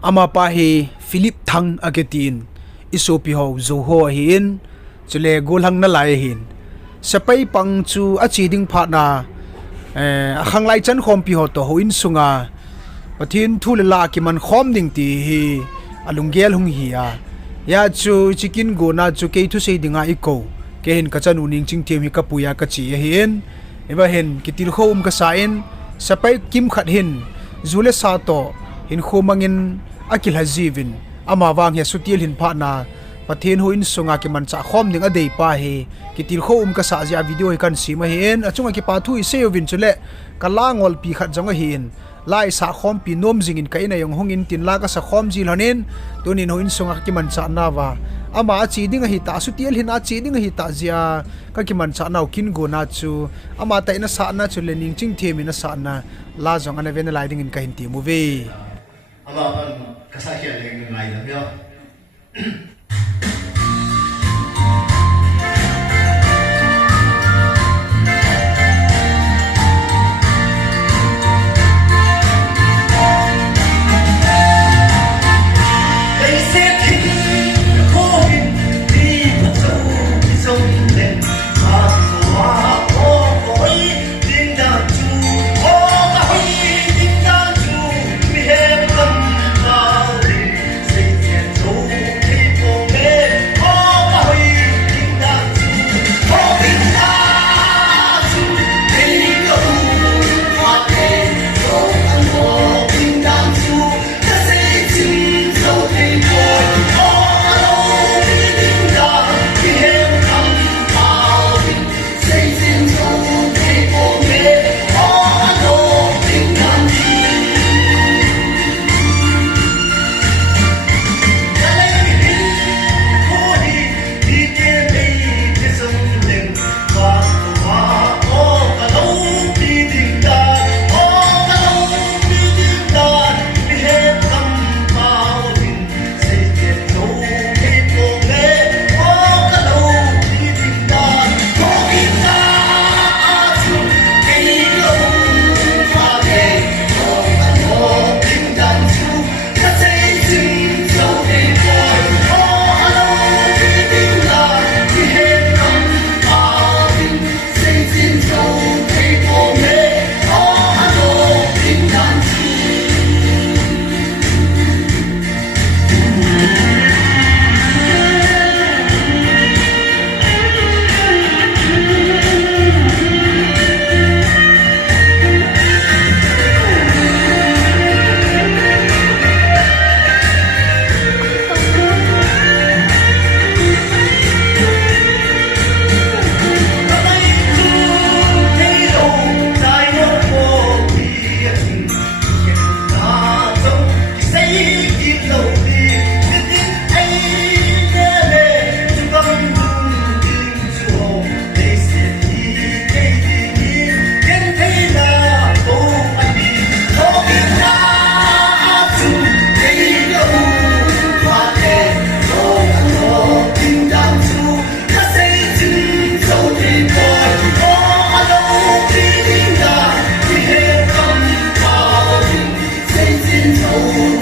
ama pa hi Philip thang agetin isopi ho zo ho hin chule golhang na lai hin sapai pang chu achi ding pha na khang lai chan khom pi ho to hoin sunga pathin thul la ki man khom ding ti hi alungel hung hi ya chu chicken go na chu ke thu sei dinga iko ke hin ka chanu ning ching them hi ka puya ka chi hin eba hen kitil khom ka sain sapai kim khat hin zule sa to hin khomangin akil hazivin ama wang he sutil hin pha na pathin huin sunga ki man cha khom ding adei pa he kitil khom ka sa ja video kan sima hen achunga ki pathu i sevin chule kalangol pi khat jonga hin lai sa khom pi nom jingin kaina yong hongin tin la ka sa khom jil hanin tunin huin sunga ki man cha na wa ama chi ding hi ta sutil hin a chi ding hi ta zia ka ki man cha nau kin go na chu ama ta ina sa na chu le ning ching themi na sa na la jong ana ven lai ding in ka hin ti movie ama an kasa hian leng ngai lam ya Oh